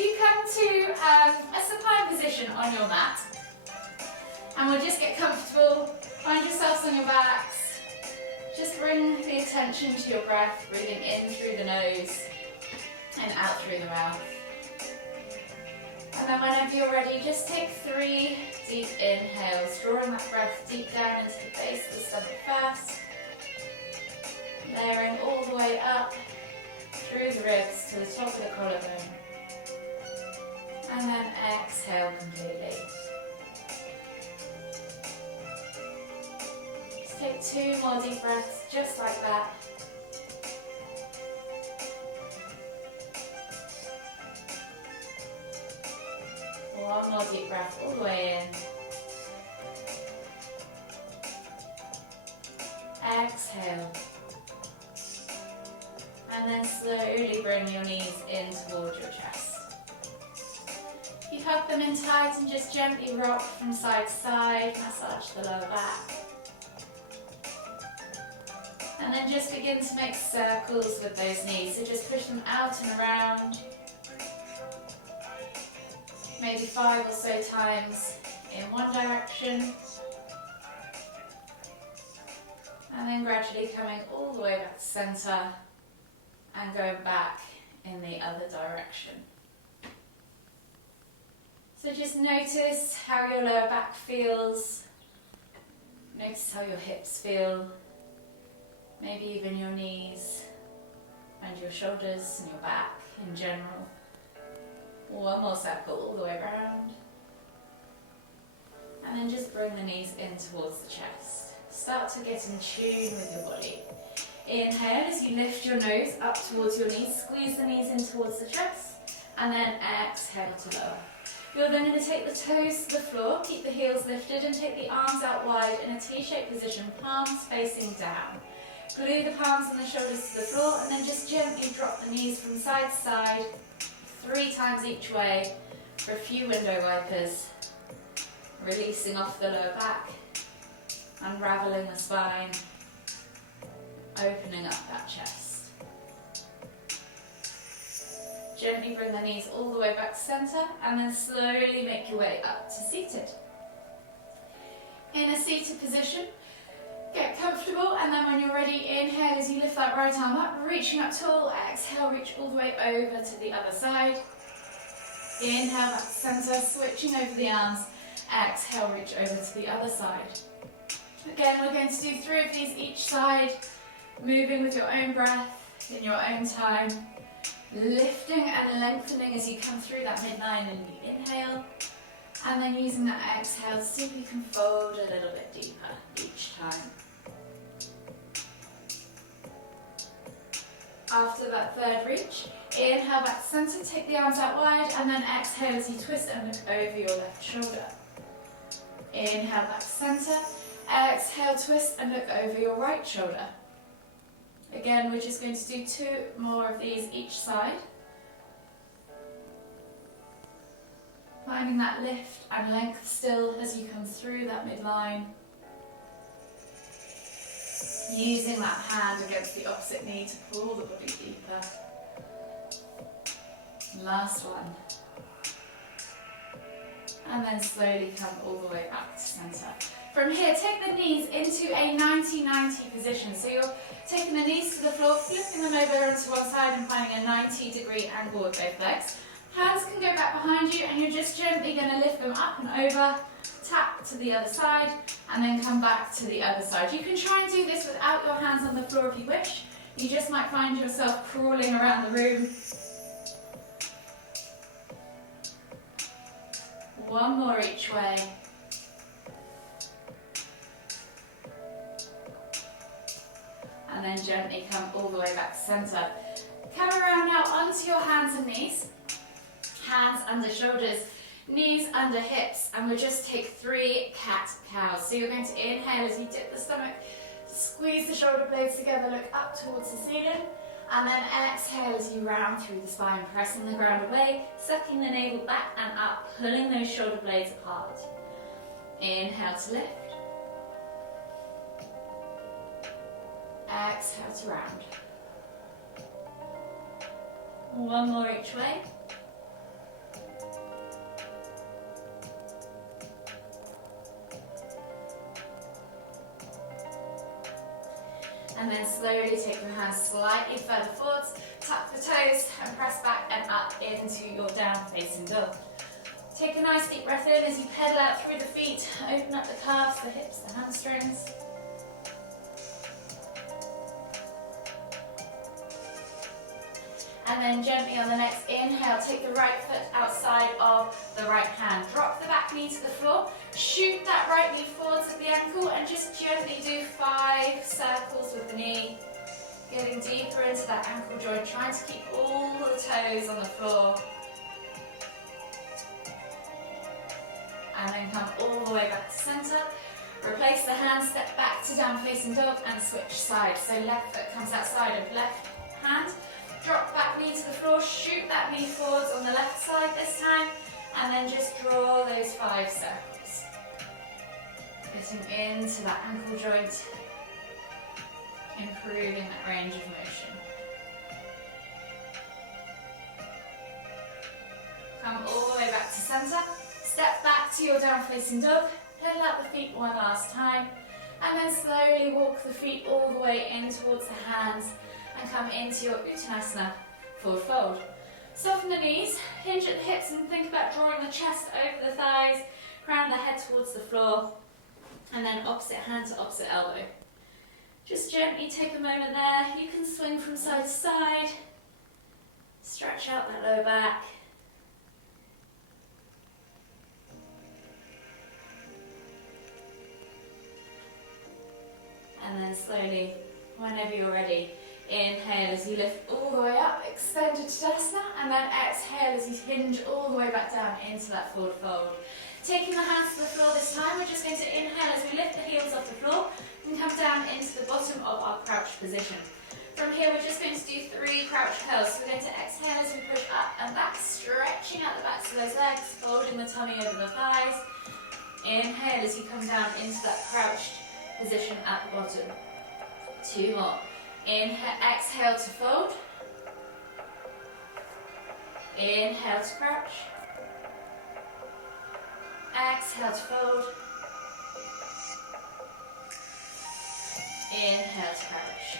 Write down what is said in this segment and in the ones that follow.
you come to a supine position on your mat, and we'll just get comfortable, find yourselves on your backs, just bring the attention to your breath, breathing in through the nose and out through the mouth. And then whenever you're ready, just take 3 deep inhales, drawing that breath deep down into the base of the stomach first, layering all the way up through the ribs to the top of the collarbone. And then exhale completely. Just take 2 more deep breaths, just like that. One more deep breath all the way in. Exhale. And then slowly bring your knees in towards your chest. You hug them in tight and just gently rock from side to side, massage the lower back. And then just begin to make circles with those knees, so just push them out and around. Maybe 5 or so times in one direction. And then gradually coming all the way back to center and going back in the other direction. So just notice how your lower back feels. Notice how your hips feel. Maybe even your knees and your shoulders and your back in general. One more circle all the way around. And then just bring the knees in towards the chest. Start to get in tune with your body. Inhale as you lift your nose up towards your knees, squeeze the knees in towards the chest, and then exhale to lower. You're then going to take the toes to the floor, keep the heels lifted, and take the arms out wide in a T-shaped position, palms facing down. Glue the palms and the shoulders to the floor, and then just gently drop the knees from side to side, 3 times each way for a few window wipers, releasing off the lower back, unraveling the spine, opening up that chest. Gently bring the knees all the way back to center, and then slowly make your way up to seated. In a seated position, get comfortable, and then when you're ready, inhale as you lift that right arm up, reaching up tall. Exhale, reach all the way over to the other side. Inhale back to center, switching over the arms. Exhale, reach over to the other side. Again, we're going to do 3 of these each side, moving with your own breath, in your own time, lifting and lengthening as you come through that midline in the inhale, and then using that exhale to see if you can fold a little bit deeper each time. After that third reach, inhale back to center, take the arms out wide, and then exhale as you twist and look over your left shoulder. Inhale back to center, exhale, twist and look over your right shoulder. Again, we're just going to do 2 more of these each side. Finding that lift and length still as you come through that midline. Using that hand against the opposite knee to pull the body deeper. Last one. And then slowly come all the way back to center. From here, take the knees into a 90-90 position. So you're taking the knees to the floor, flipping them over onto one side and finding a 90-degree angle with both legs. Hands can go back behind you, and you're just gently going to lift them up and over, tap to the other side, and then come back to the other side. You can try and do this without your hands on the floor if you wish. You just might find yourself crawling around the room. One more each way. And then gently come all the way back to center. Come around now onto your hands and knees. Hands under shoulders, knees under hips, and we'll just take 3 cat-cows. So you're going to inhale as you dip the stomach, squeeze the shoulder blades together, look up towards the ceiling, and then exhale as you round through the spine, pressing the ground away, sucking the navel back and up, pulling those shoulder blades apart. Inhale to lift. Exhale to round. One more each way. slowly take your hands slightly further forwards, tuck the toes and press back and up into your down facing dog. Take a nice deep breath in as you pedal out through the feet, open up the calves, the hips, the hamstrings. And then gently on the next inhale, take the right foot outside of the right hand. Drop the back knee to the floor, shoot that right knee forwards with the ankle and just gently do 5 circles with the knee. Getting deeper into that ankle joint, trying to keep all the toes on the floor. And then come all the way back to center. Replace the hand, step back to down facing dog and switch sides. So left foot comes outside of left hand. Drop back knee to the floor, shoot that knee forwards on the left side this time, and then just draw those 5 circles. Getting into that ankle joint, improving that range of motion. Come all the way back to center, step back to your down facing dog, pedal out the feet one last time, and then slowly walk the feet all the way in towards the hands, and come into your Uttanasana, forward fold. Soften the knees, hinge at the hips and think about drawing the chest over the thighs, crown the head towards the floor, and then opposite hand to opposite elbow. Just gently take a moment there. You can swing from side to side, stretch out that lower back. And then slowly, whenever you're ready, inhale as you lift all the way up, extended Tadasana, and then exhale as you hinge all the way back down into that forward fold. Taking the hands to the floor this time, we're just going to inhale as we lift the heels off the floor and come down into the bottom of our crouch position. From here, we're just going to do 3 crouch curls. So we're going to exhale as we push up and back, stretching out the backs of those legs, folding the tummy over the thighs. Inhale as you come down into that crouched position at the bottom. 2 more. Inhale, exhale to fold. Inhale to crouch. Exhale to fold. Inhale to crouch.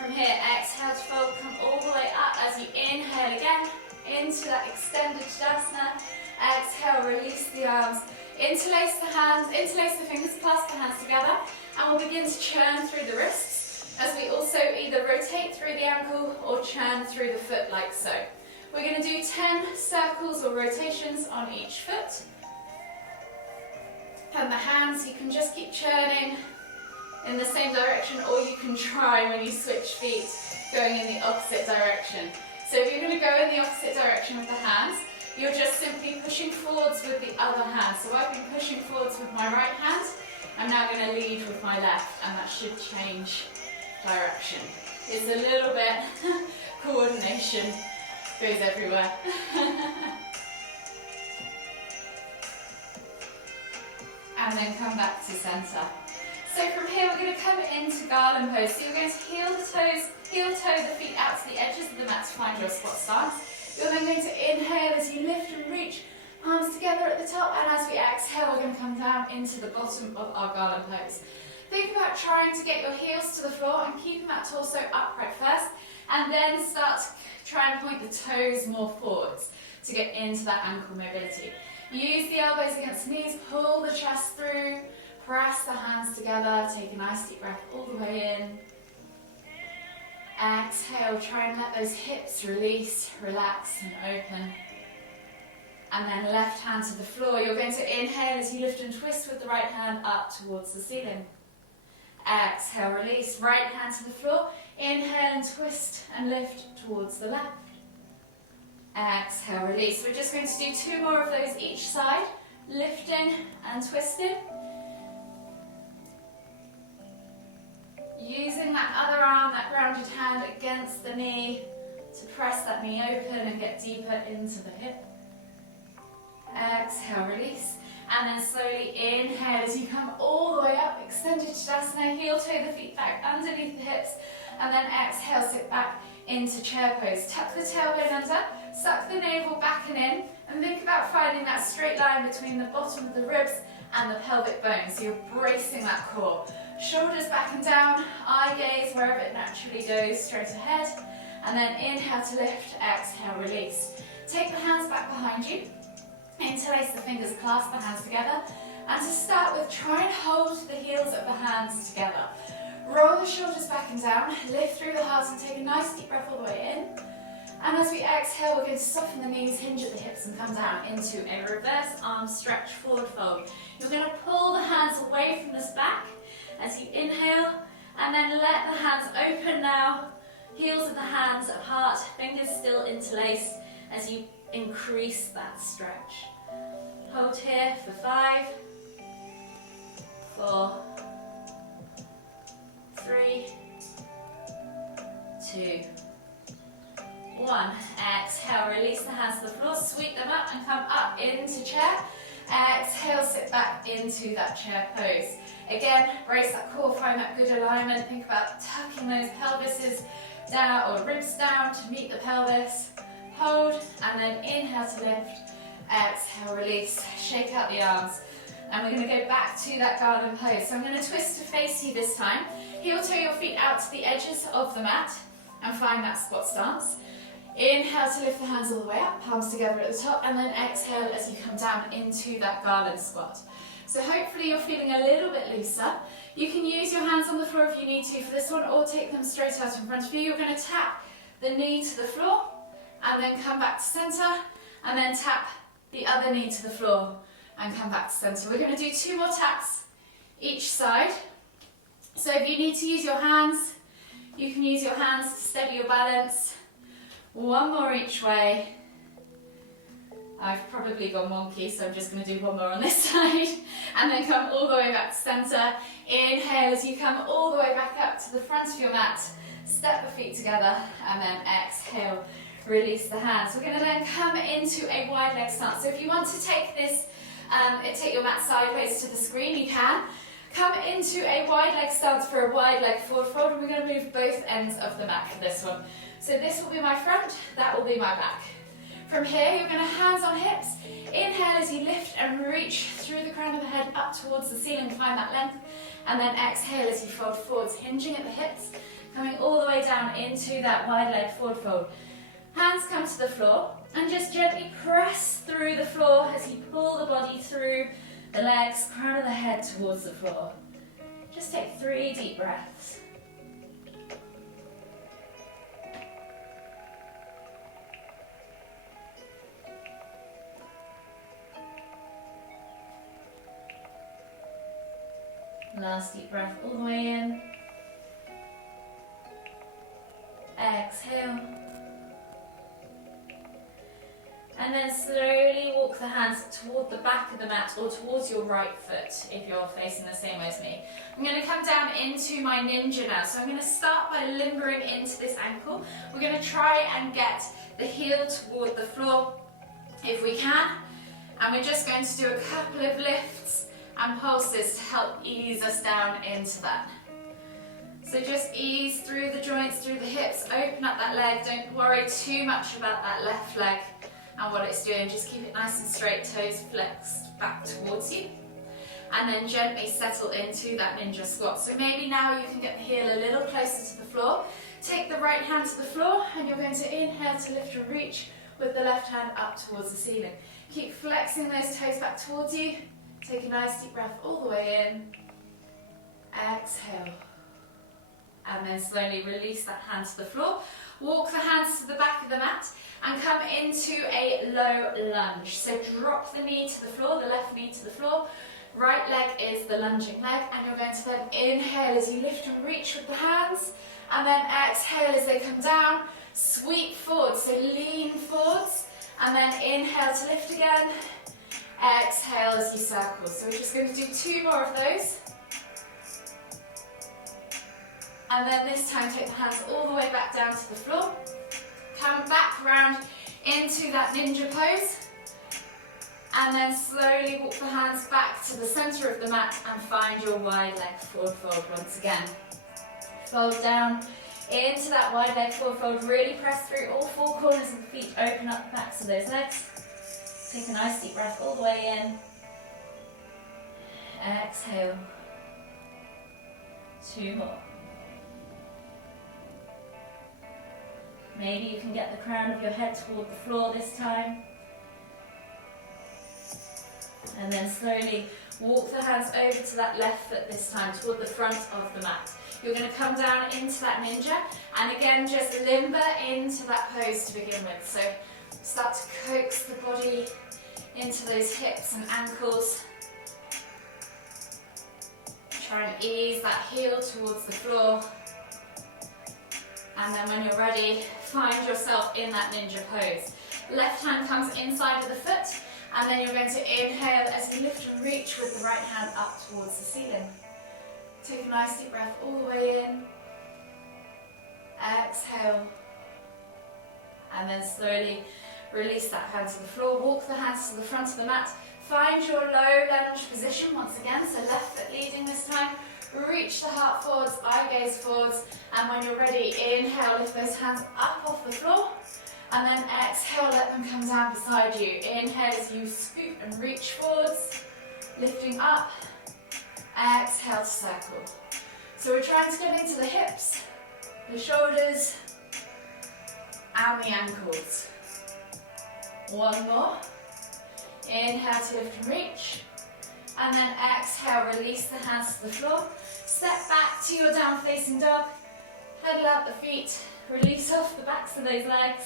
From here, exhale to fold, come all the way up as you inhale again into that extended Tadasana. Exhale, release the arms. Interlace the hands, interlace the fingers, clasp the hands together, and we'll begin to churn through the wrists as we also either rotate through the ankle or churn through the foot like so. We're going to do 10 circles or rotations on each foot. And the hands, you can just keep churning in the same direction, or you can try when you switch feet going in the opposite direction. So if you're going to go in the opposite direction with the hands, you're just simply pushing forwards with the other hand. So I've been pushing forwards with my right hand. I'm now going to lead with my left, and that should change direction. It's a little bit coordination goes everywhere. And then come back to center. So from here we're going to come into garland pose. So you're going to heel toe the feet out to the edges of the mat to find your squat stance. You're then going to inhale as you lift and reach, palms together at the top, and as we exhale we're going to come down into the bottom of our garland pose. Think about trying to get your heels to the floor and keeping that torso upright first, and then start to try and point the toes more forwards to get into that ankle mobility. Use the elbows against the knees, pull the chest through, press the hands together, take a nice deep breath all the way in. Exhale, try and let those hips release, relax and open. And then left hand to the floor. You're going to inhale as you lift and twist with the right hand up towards the ceiling. Exhale, release, right hand to the floor. Inhale and twist and lift towards the left. Exhale, release. We're just going to do 2 more of those each side. Lifting and twisting. Using that other arm, that grounded hand against the knee to press that knee open and get deeper into the hip. Exhale, release. And then slowly inhale as you come all the way up, extended Tadasana, heel toe the feet back underneath the hips, and then exhale, sit back into chair pose. Tuck the tailbone under, suck the navel back and in, and think about finding that straight line between the bottom of the ribs and the pelvic bones. So you're bracing that core. Shoulders back and down, eye gaze wherever it naturally goes, straight ahead. And then inhale to lift, exhale, release. Take the hands back behind you. Interlace the fingers, clasp the hands together. And to start with, try and hold the heels of the hands together. Roll the shoulders back and down, lift through the heart and take a nice deep breath all the way in. And as we exhale, we're going to soften the knees, hinge at the hips and come down into a reverse arm stretch forward fold. You're going to pull the hands away from this back as you inhale, and then let the hands open now. Heels of the hands apart, fingers still interlaced as you increase that stretch. Hold here for 5, 4, 3, 2, 1. Exhale, release the hands to the floor, sweep them up and come up into chair. Exhale, sit back into that chair pose. Again, brace that core, find that good alignment. Think about tucking those pelvises down or ribs down to meet the pelvis. Hold and then inhale to lift. Exhale, release, shake out the arms. And we're going to go back to that garden pose. So I'm going to twist to face you this time. Heel toe your feet out to the edges of the mat and find that squat stance. Inhale to lift the hands all the way up, palms together at the top, and then exhale as you come down into that garden squat. So hopefully you're feeling a little bit looser. You can use your hands on the floor if you need to for this one, or take them straight out in front of you. You're going to tap the knee to the floor, and then come back to center, and then tap the other knee to the floor, and come back to center. We're going to do 2 more taps each side. So if you need to use your hands, you can use your hands to steady your balance. 1 more each way. I've probably gone wonky, so I'm just going to do 1 more on this side. And then come all the way back to center. Inhale as you come all the way back up to the front of your mat. Step the feet together, and then exhale. Release the hands. We're going to then come into a wide leg stance. So if you want to take this, take your mat sideways to the screen, you can. Come into a wide leg stance for a wide leg forward fold, and we're going to move both ends of the mat for this one. So this will be my front, that will be my back. From here, you're going to hands on hips. Inhale as you lift and reach through the crown of the head up towards the ceiling, find that length. And then exhale as you fold forwards, hinging at the hips, coming all the way down into that wide leg forward fold. Hands come to the floor and just gently press through the floor as you pull the body through the legs, crown of the head towards the floor. Just take 3 deep breaths. Last deep breath all the way in. Exhale. And then slowly walk the hands toward the back of the mat or towards your right foot if you're facing the same way as me. I'm going to come down into my ninja now. So I'm going to start by limbering into this ankle. We're going to try and get the heel toward the floor if we can. And we're just going to do a couple of lifts and pulses to help ease us down into that. So just ease through the joints, through the hips, open up that leg. Don't worry too much about that left leg and what it's doing. Just keep it nice and straight, toes flexed back towards you. And then gently settle into that ninja squat. So maybe now you can get the heel a little closer to the floor. Take the right hand to the floor and you're going to inhale to lift and reach with the left hand up towards the ceiling. Keep flexing those toes back towards you. Take a nice deep breath all the way in. Exhale. And then slowly release that hand to the floor. Walk the hands to the back of the mat and come into a low lunge. So drop the knee to the floor, the left knee to the floor. Right leg is the lunging leg, and you're going to then inhale as you lift and reach with the hands, and then exhale as they come down. Sweep forward, so lean forwards, and then inhale to lift again. Exhale as you circle. So we're just going to do 2 more of those. And then this time take the hands all the way back down to the floor. Come back round into that ninja pose. And then slowly walk the hands back to the center of the mat and find your wide leg forward fold once again. Fold down into that wide leg forward fold. Really press through all 4 corners of the feet. Open up the backs of those legs. Take a nice deep breath all the way in. Exhale. 2 more. Maybe you can get the crown of your head toward the floor this time. And then slowly walk the hands over to that left foot this time, toward the front of the mat. You're going to come down into that ninja, and again just limber into that pose to begin with. So start to coax the body into those hips and ankles. Try and ease that heel towards the floor. And then when you're ready, find yourself in that ninja pose. Left hand comes inside of the foot, and then you're going to inhale as you lift and reach with the right hand up towards the ceiling. Take a nice deep breath all the way in. Exhale. And then slowly release that hand to the floor. Walk the hands to the front of the mat. Find your low lunge position once again. So left foot leading this time. Reach the heart forwards, eye gaze forwards. And when you're ready, inhale, lift those hands up off the floor. And then exhale, let them come down beside you. Inhale as you scoop and reach forwards. Lifting up. Exhale to circle. So we're trying to get into the hips, the shoulders, and the ankles. 1 more. Inhale to lift and reach. And then exhale, release the hands to the floor. Step back to your down facing dog. Pedal out the feet. Release off the backs of those legs.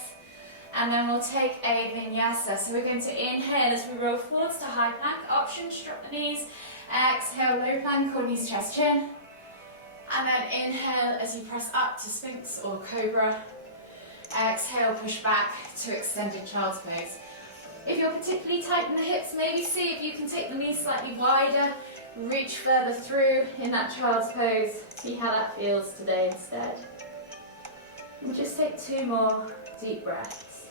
And then we'll take a vinyasa. So we're going to inhale as we roll forwards to high plank. Options, drop the knees. Exhale, low plank or knees, chest, chin. And then inhale as you press up to Sphinx or Cobra. Exhale, push back to extended child's pose. If you're particularly tight in the hips, maybe see if you can take the knees slightly wider. Reach further through in that child's pose. See how that feels today instead. And just take 2 more deep breaths.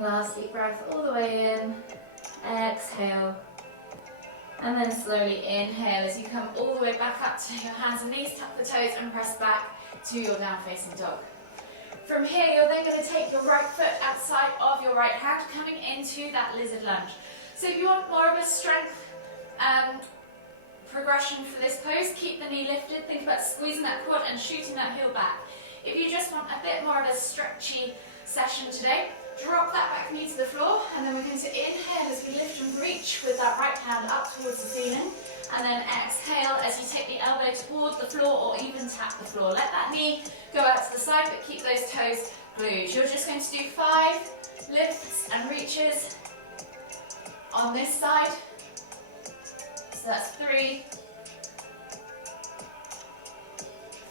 Last deep breath all the way in. Exhale. And then slowly inhale as you come all the way back up to your hands and knees, tuck the toes and press back to your down facing dog. From here, you're then going to take your right foot outside of your right hand, coming into that lizard lunge. So if you want more of a strength progression for this pose, keep the knee lifted. Think about squeezing that quad and shooting that heel back. If you just want a bit more of a stretchy session today, drop that back knee to the floor, and then we're going to inhale as we lift and reach with that right hand up towards the ceiling, and then exhale as you take the elbow toward the floor or even tap the floor. Let that knee go out to the side, but keep those toes glued. You're just going to do 5 lifts and reaches on this side. So that's 3,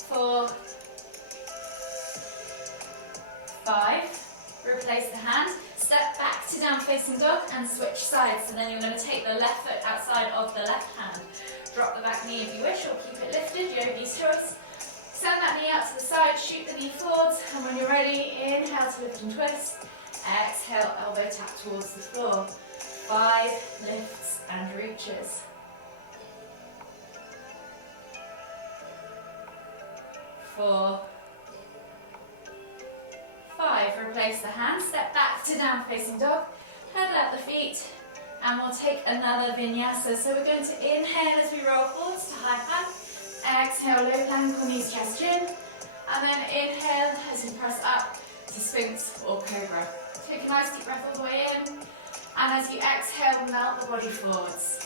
4, 5. Replace the hand, step back to down facing dog and switch sides. So then you're going to take the left foot outside of the left hand. Drop the back knee if you wish or keep it lifted, yogi's choice. Send that knee out to the side, shoot the knee forwards, and when you're ready, inhale to lift and twist. Exhale, elbow tap towards the floor. 5 lifts and reaches. 4, 5, replace the hand, step back to down facing dog, pedal out the feet, and we'll take another vinyasa. So we're going to inhale as we roll forwards to high plank, exhale, low plank or knees, chest, chin, and then inhale as you press up to Sphinx or Cobra. Take a nice deep breath all the way in, and as you exhale, melt the body forwards.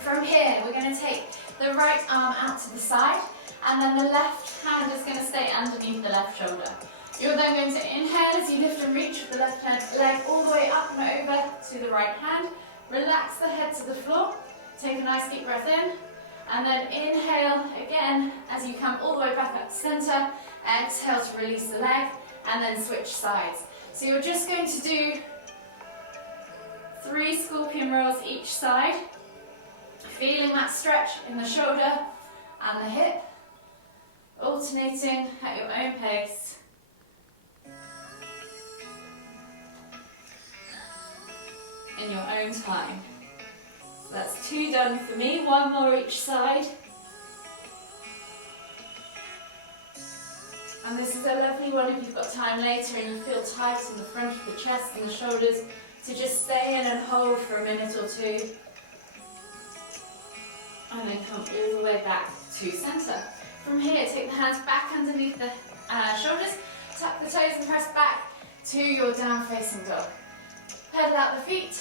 From here, we're going to take the right arm out to the side, and then the left hand is going to stay underneath the left shoulder. You're then going to inhale as you lift and reach with the left leg all the way up and over to the right hand. Relax the head to the floor. Take a nice deep breath in. And then inhale again as you come all the way back up to center. Exhale to release the leg and then switch sides. So you're just going to do 3 scorpion rolls each side. Feeling that stretch in the shoulder and the hip. Alternating at your own pace. In your own time. So that's 2 done for me, 1 more each side. And this is a lovely one if you've got time later and you feel tight in the front of the chest and the shoulders, to just stay in and hold for a minute or two. And then come all the way back to centre. From here, take the hands back underneath the shoulders, tuck the toes and press back to your down facing dog. Pedal out the feet.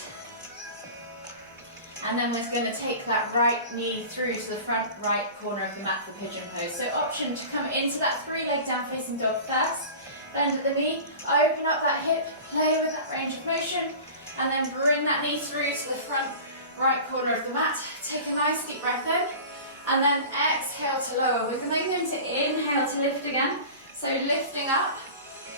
And then we're going to take that right knee through to the front right corner of the mat for pigeon pose. So option to come into that three-leg down facing dog first. Bend at the knee, open up that hip, play with that range of motion, and then bring that knee through to the front right corner of the mat. Take a nice deep breath in, and then exhale to lower. We're then going to inhale to lift again. So lifting up,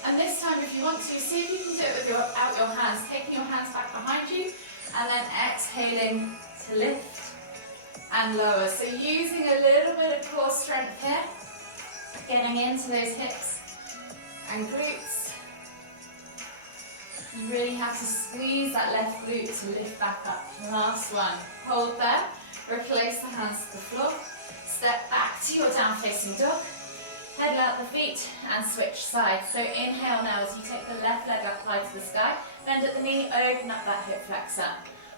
and this time if you want to, see if you can do it with out your hands, taking your hands back behind you, and then exhaling to lift and lower. So using a little bit of core strength here, getting into those hips and glutes. You really have to squeeze that left glute to lift back up. Last one. Hold there, replace the hands to the floor, step back to your down facing dog, pedal out the feet and switch sides. So inhale now as you take the left leg up high to the sky, bend at the knee, open up that hip flexor.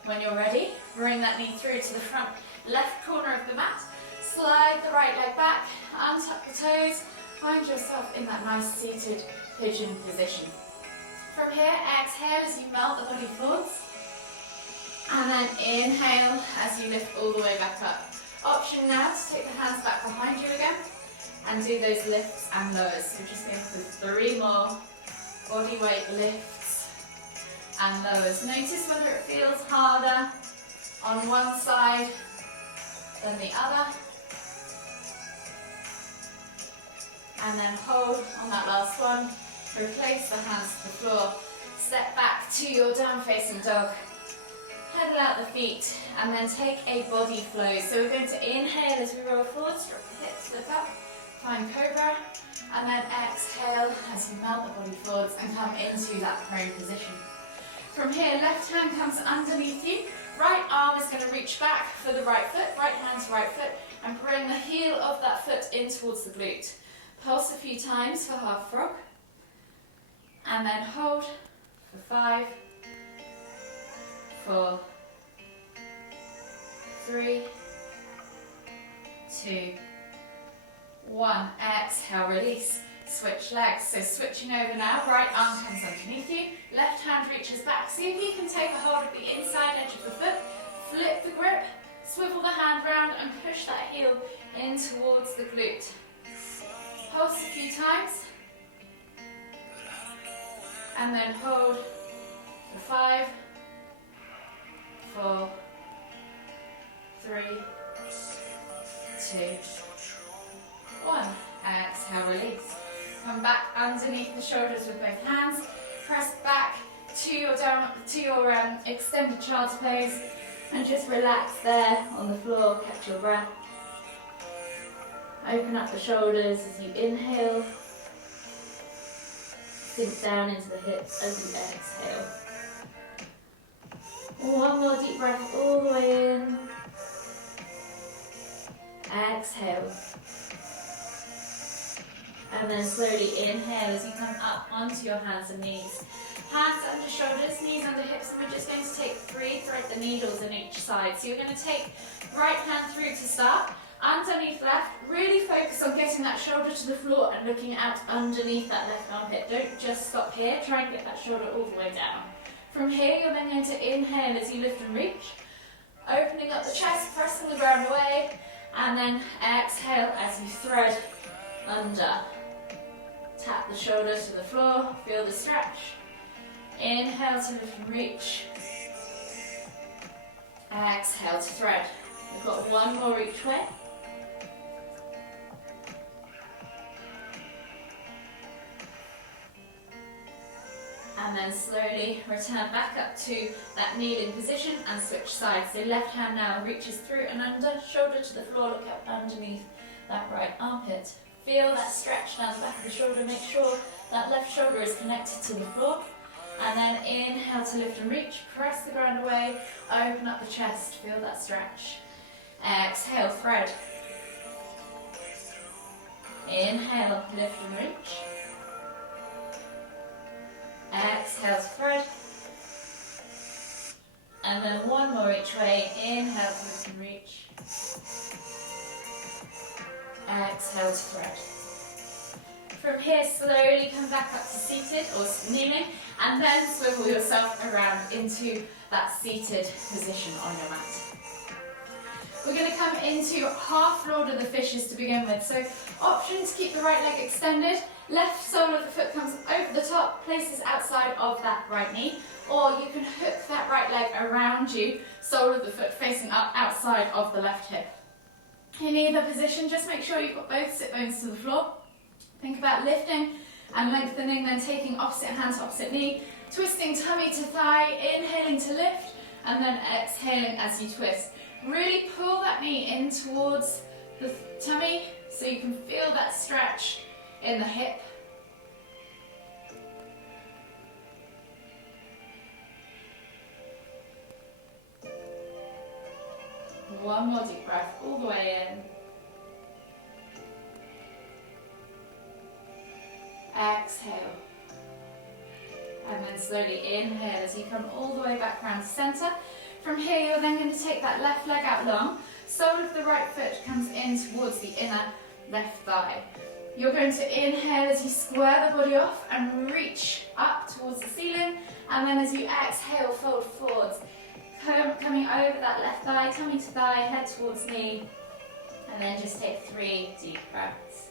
When you're ready, bring that knee through to the front left corner of the mat, slide the right leg back, untuck the toes, find yourself in that nice seated pigeon position. From here, exhale as you melt the body forwards, and then inhale as you lift all the way back up. Option now to take the hands back behind you again, and do those lifts and lowers. So we're just going for 3 more body weight lifts and lowers. Notice whether it feels harder on one side than the other. And then hold on that last one. Replace the hands to the floor. Step back to your down facing dog. Pedal out the feet and then take a body flow. So we're going to inhale as we roll forward, drop the hips, look up, find cobra, and then exhale as you melt the body forwards and come into that prone position. From here, left hand comes underneath you, right arm is going to reach back for the right foot, right hand to right foot, and bring the heel of that foot in towards the glute. Pulse a few times for half frog, and then hold for 5, 4, 3, 2, 1. Exhale, release. Switch legs. So switching over now, right arm comes underneath you, left hand reaches back. See if you can take a hold of the inside edge of the foot, flip the grip, swivel the hand round and push that heel in towards the glute. Pulse a few times, and then hold for 5, 4, 3, 2, 1. Exhale, release. Come back underneath the shoulders with both hands. Press back to your extended child's pose, and just relax there on the floor. Catch your breath. Open up the shoulders as you inhale. Sink down into the hips as you exhale. One more deep breath all the way in. Exhale. And then slowly inhale as you come up onto your hands and knees. Hands under shoulders, knees under hips, and we're just going to take 3 thread the needles in each side. So you're going to take right hand through to start, underneath left, really focus on getting that shoulder to the floor and looking out underneath that left armpit. Don't just stop here, try and get that shoulder all the way down. From here, you're then going to inhale as you lift and reach, opening up the chest, pressing the ground away, and then exhale as you thread under. Tap the shoulder to the floor, feel the stretch. Inhale to lift and reach. Exhale to thread. We've got one more each way. And then slowly return back up to that kneeling position and switch sides. So left hand now reaches through and under, shoulder to the floor, look up underneath that right armpit. Feel that stretch down the back of the shoulder, make sure that left shoulder is connected to the floor. And then inhale to lift and reach, press the ground away, open up the chest, feel that stretch. Exhale, thread. Inhale, lift and reach. Exhale to thread. And then one more each way. Inhale to lift and reach. Exhale to thread. From here, slowly come back up to seated or kneeling, and then swivel yourself around into that seated position on your mat. We're going to come into half Lord of the Fishes to begin with. So option to keep the right leg extended. Left sole of the foot comes over the top, places outside of that right knee. Or you can hook that right leg around you, sole of the foot facing up outside of the left hip. In either position, just make sure you've got both sit bones to the floor. Think about lifting and lengthening, then taking opposite hand to opposite knee, twisting tummy to thigh, inhaling to lift, and then exhaling as you twist. Really pull that knee in towards the tummy so you can feel that stretch in the hip. One more deep breath all the way in. Exhale. And then slowly inhale as you come all the way back around to centre. From here, you're then going to take that left leg out long. Sole of the right foot comes in towards the inner left thigh. You're going to inhale as you square the body off and reach up towards the ceiling. And then as you exhale, fold forwards. Coming over that left thigh, tummy to thigh, head towards knee. And then just take 3 deep breaths.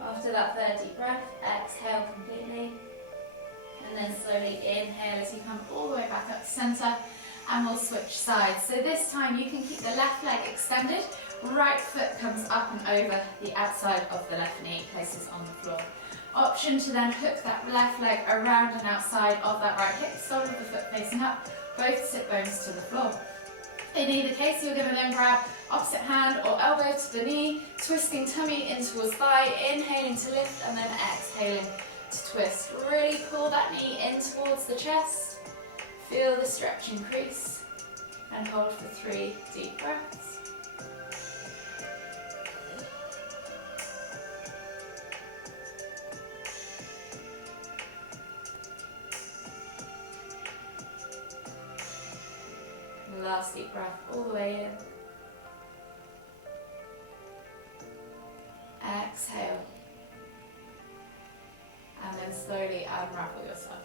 After that 3rd deep breath, exhale completely. And then slowly inhale as you come all the way back up to centre, and we'll switch sides. So this time you can keep the left leg extended, right foot comes up and over the outside of the left knee, places on the floor. Option to then hook that left leg around and outside of that right hip, sole of the foot facing up, both sit bones to the floor. In either case, you're going to then grab opposite hand or elbow to the knee, twisting tummy in towards thigh, inhaling to lift, and then exhaling to twist. Really pull that knee in towards the chest. Feel the stretch increase, and hold for 3 deep breaths. Last deep breath all the way in. Exhale. And then slowly unravel yourself.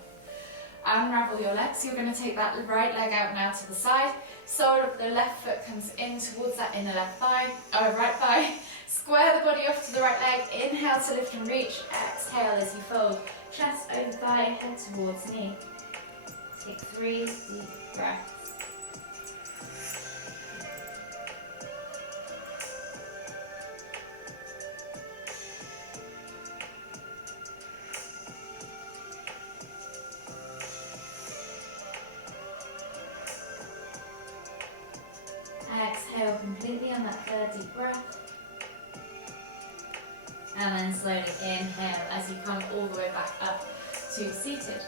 Unravel your legs. You're going to take that right leg out now to the side. Sole of the left foot comes in towards that inner left thigh, right thigh. Square the body off to the right leg. Inhale to lift and reach. Exhale as you fold. Chest over thigh, head towards knee. Take 3 deep breaths. Exhale completely on that 3rd deep breath. And then slowly inhale as you come all the way back up to seated.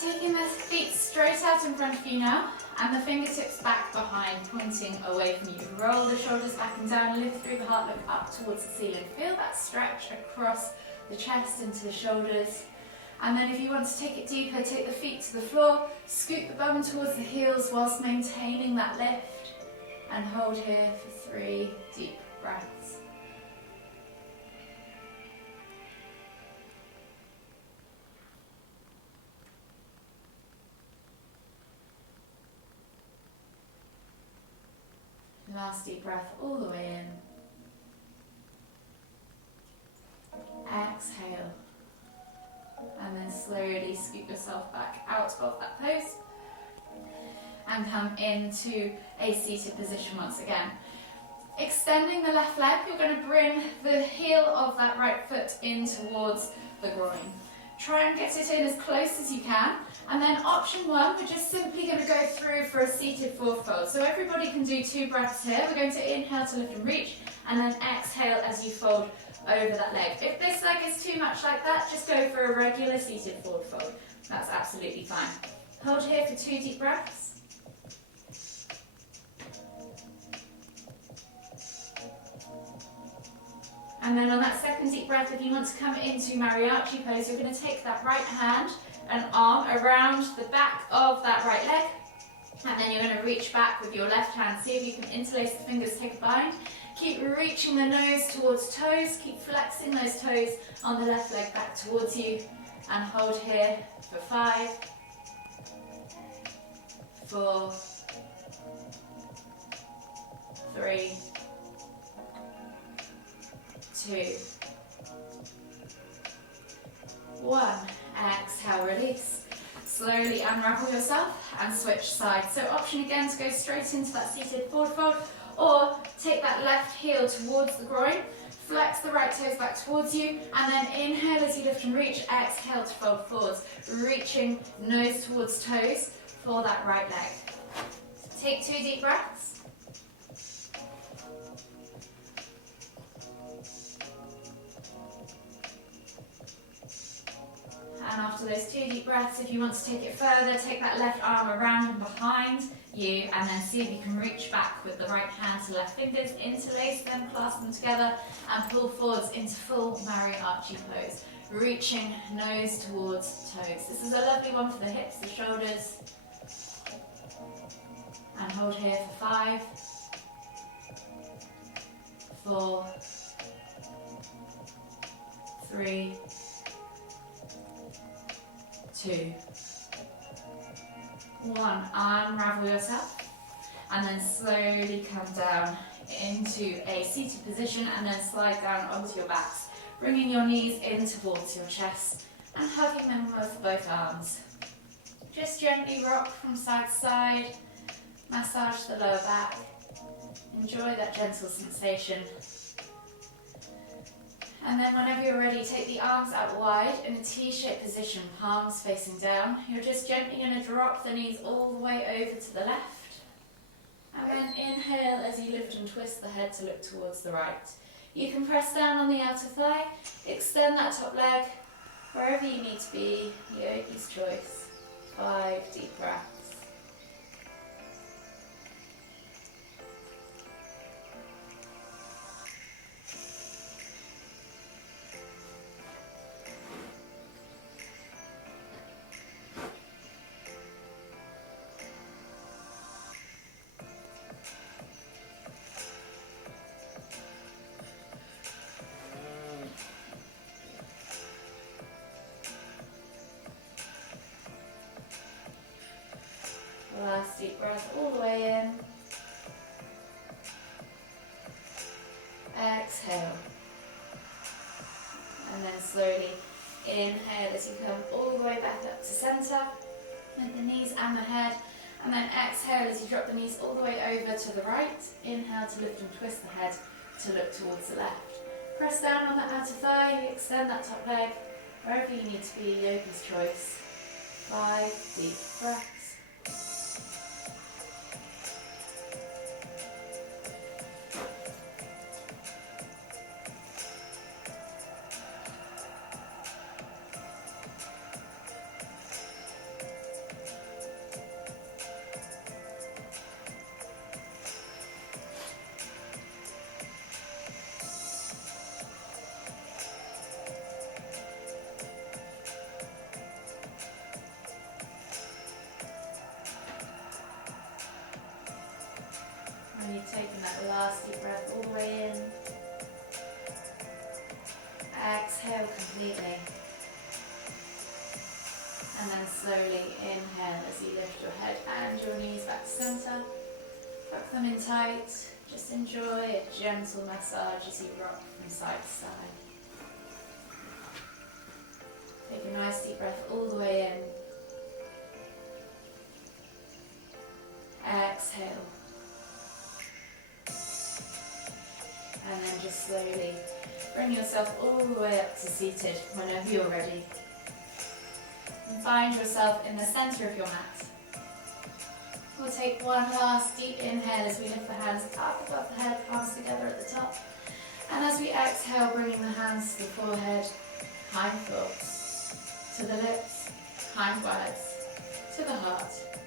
Taking the feet straight out in front of you now, and the fingertips back behind, pointing away from you. Roll the shoulders back and down, lift through the heart, look up towards the ceiling. Feel that stretch across the chest into the shoulders. And then if you want to take it deeper, take the feet to the floor, scoot the bum towards the heels whilst maintaining that lift. And hold here for 3 deep breaths. Last deep breath all the way in. Exhale. And then slowly scoop yourself back out of that pose. And come into a seated position once again. Extending the left leg, you're going to bring the heel of that right foot in towards the groin. Try and get it in as close as you can. And then option one, we're just simply going to go through for a seated forward fold. So everybody can do 2 breaths here. We're going to inhale to lift and reach, and then exhale as you fold over that leg. If this leg is too much like that, just go for a regular seated forward fold. That's absolutely fine. Hold here for 2 deep breaths. And then on that second deep breath, if you want to come into mariachi pose, you're going to take that right hand and arm around the back of that right leg. And then you're going to reach back with your left hand. See if you can interlace the fingers, take a bind. Keep reaching the nose towards toes. Keep flexing those toes on the left leg back towards you. And hold here for 5, 4, 3, 2, 1. Exhale, release. Slowly unravel yourself and switch sides. So option again to go straight into that seated forward fold, or take that left heel towards the groin, flex the right toes back towards you, and then inhale as you lift and reach, exhale to fold forwards, reaching nose towards toes for that right leg. Take 2 deep breaths. And after those 2 deep breaths, if you want to take it further, take that left arm around and behind you, and then see if you can reach back with the right hand to left fingers, interlace them, clasp them together, and pull forwards into full mariachi pose, reaching nose towards toes. This is a lovely one for the hips, the shoulders. And hold here for 5, 4, 3, 2, 1. Unravel yourself, and then slowly come down into a seated position, and then slide down onto your backs, bringing your knees in towards your chest and hugging them with both arms. Just gently rock from side to side, massage the lower back, enjoy that gentle sensation. And then whenever you're ready, take the arms out wide in a T-shaped position, palms facing down. You're just gently going to drop the knees all the way over to the left. And then inhale as you lift and twist the head to look towards the right. You can press down on the outer thigh, extend that top leg, wherever you need to be, yogi's choice. 5 deep breaths. Last deep breath all the way in. Exhale. And then slowly inhale as you come all the way back up to centre with the knees and the head. And then exhale as you drop the knees all the way over to the right. Inhale to lift and twist the head to look towards the left. Press down on that outer thigh, extend that top leg, wherever you need to be, yogi's choice. 5 deep breaths. And you've taken that last deep breath all the way in. Exhale completely. And then slowly inhale as you lift your head and your knees back to centre. Tuck them in tight. Just enjoy a gentle massage as you rock from side to side. Take a nice deep breath all the way in. Exhale. And then just slowly bring yourself all the way up to seated whenever you're ready. and find yourself in the center of your mat. We'll take one last deep inhale as we lift the hands up above the head, palms together at the top. And as we exhale, bringing the hands to the forehead, kind thoughts to the lips, kind words to the heart.